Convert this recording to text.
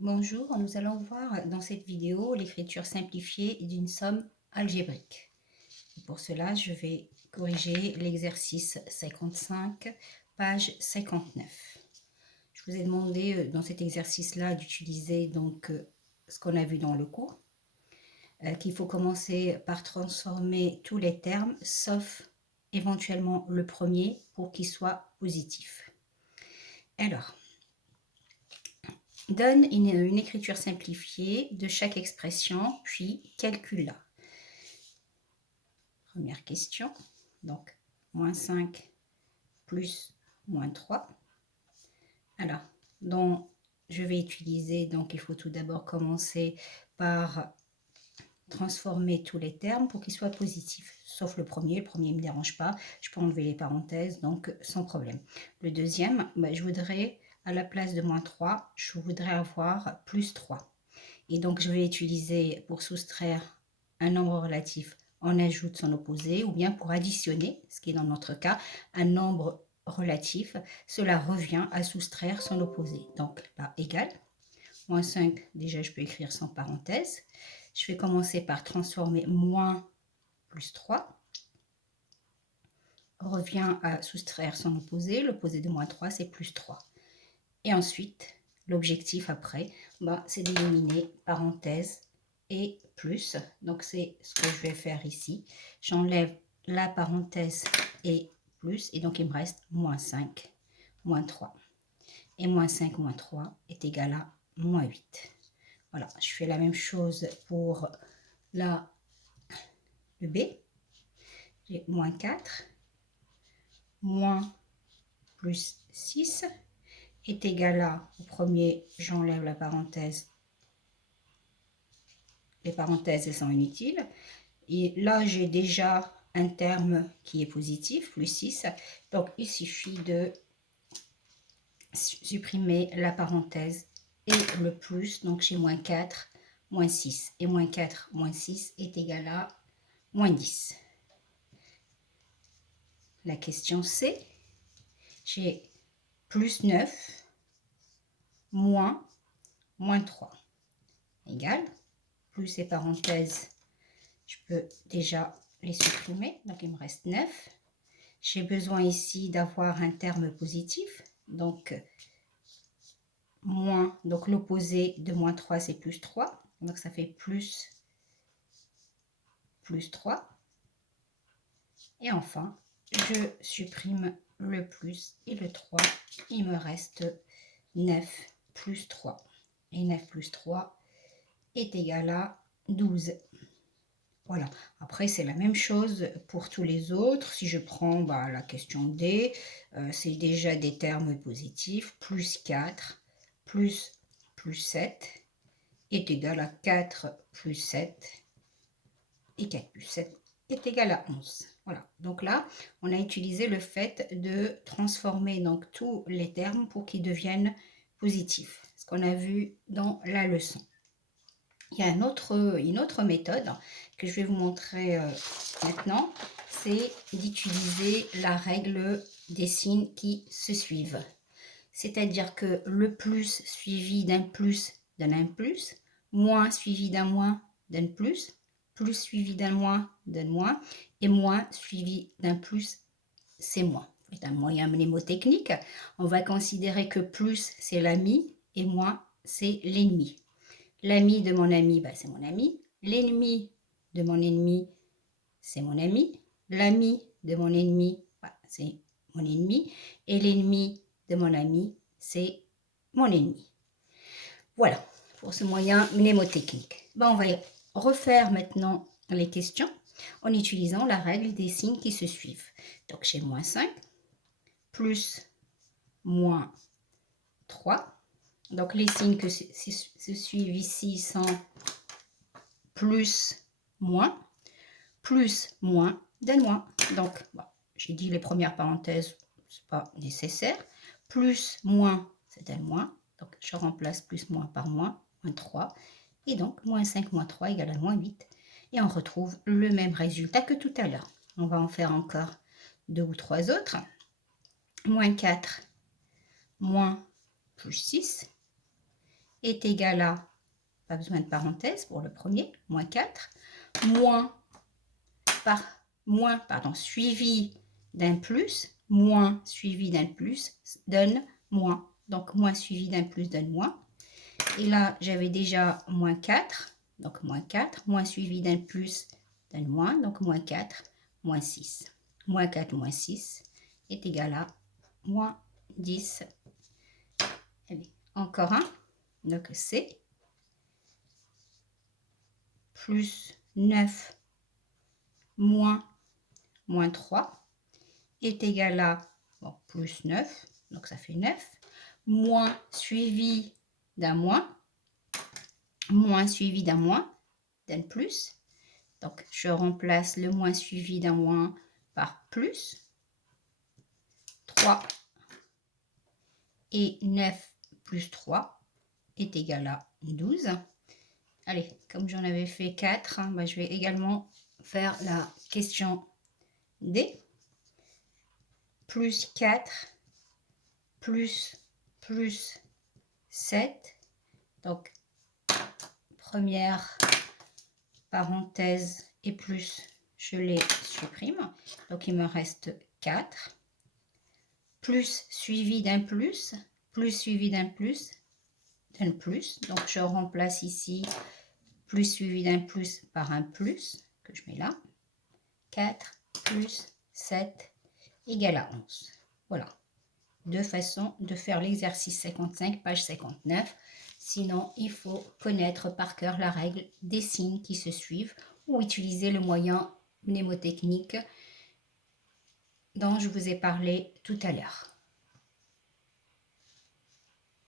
Bonjour, nous allons voir dans cette vidéo l'écriture simplifiée d'une somme algébrique. Et pour cela, je vais corriger l'exercice 55, page 59. Je vous ai demandé dans cet exercice-là d'utiliser ce qu'on a vu dans le cours, qu'il faut commencer par transformer tous les termes, sauf éventuellement le premier pour qu'il soit positif. Alors, donne une écriture simplifiée de chaque expression, puis calcule-la. Première question, donc moins 5 plus moins 3. Alors, je vais utiliser, donc il faut tout d'abord commencer par transformer tous les termes pour qu'ils soient positifs, sauf le premier ne me dérange pas, je peux enlever les parenthèses, donc sans problème. Le deuxième, je voudrais, à la place de moins 3, je voudrais avoir plus 3. Et donc, je vais utiliser, pour soustraire un nombre relatif, on ajoute son opposé, ou bien pour additionner, ce qui est dans notre cas, un nombre relatif, cela revient à soustraire son opposé. Donc, là, égal. Moins 5, déjà, je peux écrire sans parenthèse. Je vais commencer par transformer moins plus 3. Revient à soustraire son opposé. L'opposé de moins 3, c'est plus 3. Et ensuite, l'objectif après, c'est d'éliminer parenthèse et plus. Donc, c'est ce que je vais faire ici. J'enlève la parenthèse et plus. Et donc, il me reste moins 5, moins 3. Et moins 5, moins 3 est égal à moins 8. Voilà, je fais la même chose pour le B. J'ai moins 4, moins plus 6 est égal à, au premier, j'enlève la parenthèse. Les parenthèses, elles sont inutiles. Et là, j'ai déjà un terme qui est positif, plus 6. Donc, il suffit de supprimer la parenthèse et le plus. Donc, j'ai moins 4, moins 6. Et moins 4, moins 6 est égal à moins 10. La question C, j'ai plus 9, moins 3. Égal, plus et parenthèses, je peux déjà les supprimer. Donc, il me reste 9. J'ai besoin ici d'avoir un terme positif. Donc, moins, donc l'opposé de moins 3, c'est plus 3. Donc, ça fait plus 3. Et enfin, je supprime le plus et le 3. Il me reste 9 plus 3. Et 9 plus 3 est égal à 12. Voilà. Après, c'est la même chose pour tous les autres. Si je prends la question D, c'est déjà des termes positifs. Plus 4 plus 7 est égal à 4 plus 7. Et 4 plus 7 est égal à 11. Voilà. Donc là, on a utilisé le fait de transformer donc tous les termes pour qu'ils deviennent positifs. Ce qu'on a vu dans la leçon. Il y a une autre méthode que je vais vous montrer maintenant, c'est d'utiliser la règle des signes qui se suivent. C'est-à-dire que le plus suivi d'un plus donne un plus, moins suivi d'un moins donne plus suivi d'un moins donne moins, et moins suivi d'un plus, c'est moins. C'est un moyen mnémotechnique. On va considérer que plus, c'est l'ami, et moins, c'est l'ennemi. L'ami de mon ami, c'est mon ami. L'ennemi de mon ennemi, c'est mon ami. L'ami de mon ennemi, c'est mon ennemi. Et l'ennemi de mon ami, c'est mon ennemi. Voilà, pour ce moyen mnémotechnique. On va refaire maintenant les questions en utilisant la règle des signes qui se suivent. Donc, j'ai moins 5, plus, moins 3. Donc, les signes qui se suivent ici sont plus, moins donne moins. Donc, j'ai dit les premières parenthèses, c'est pas nécessaire. Plus, moins, c'est un moins. Donc, je remplace plus, moins par moins 3. Et donc, moins 5, moins 3 égale à moins 8. Et on retrouve le même résultat que tout à l'heure. On va en faire encore 2 ou 3 autres. Moins 4, moins plus 6 est égal à, pas besoin de parenthèse pour le premier, moins 4, suivi d'un plus, moins suivi d'un plus, donne moins. Donc, moins suivi d'un plus donne moins. Et là, j'avais déjà moins 4, donc moins 4, moins suivi d'un plus donne moins, donc moins 4, moins 6. Moins 4, moins 6 est égal à moins 10. Allez, encore un. Donc, c'est plus 9 moins 3 est égal à plus 9, donc ça fait 9, moins suivi d'un moins suivi d'un moins, d'un plus. Donc, je remplace le moins suivi d'un moins par plus. 3 et 9 plus 3 est égal à 12. Allez, comme j'en avais fait 4, je vais également faire la question D. Plus 4 plus 7. Donc, première parenthèse et plus, je les supprime. Donc, il me reste 4. Plus suivi d'un plus suivi d'un plus, plus. Donc, je remplace ici plus suivi d'un plus par un plus, que je mets là. 4 plus 7 égale à 11. Voilà. Deux façons de faire l'exercice 55, page 59. Sinon, il faut connaître par cœur la règle des signes qui se suivent ou utiliser le moyen mnémotechnique dont je vous ai parlé tout à l'heure.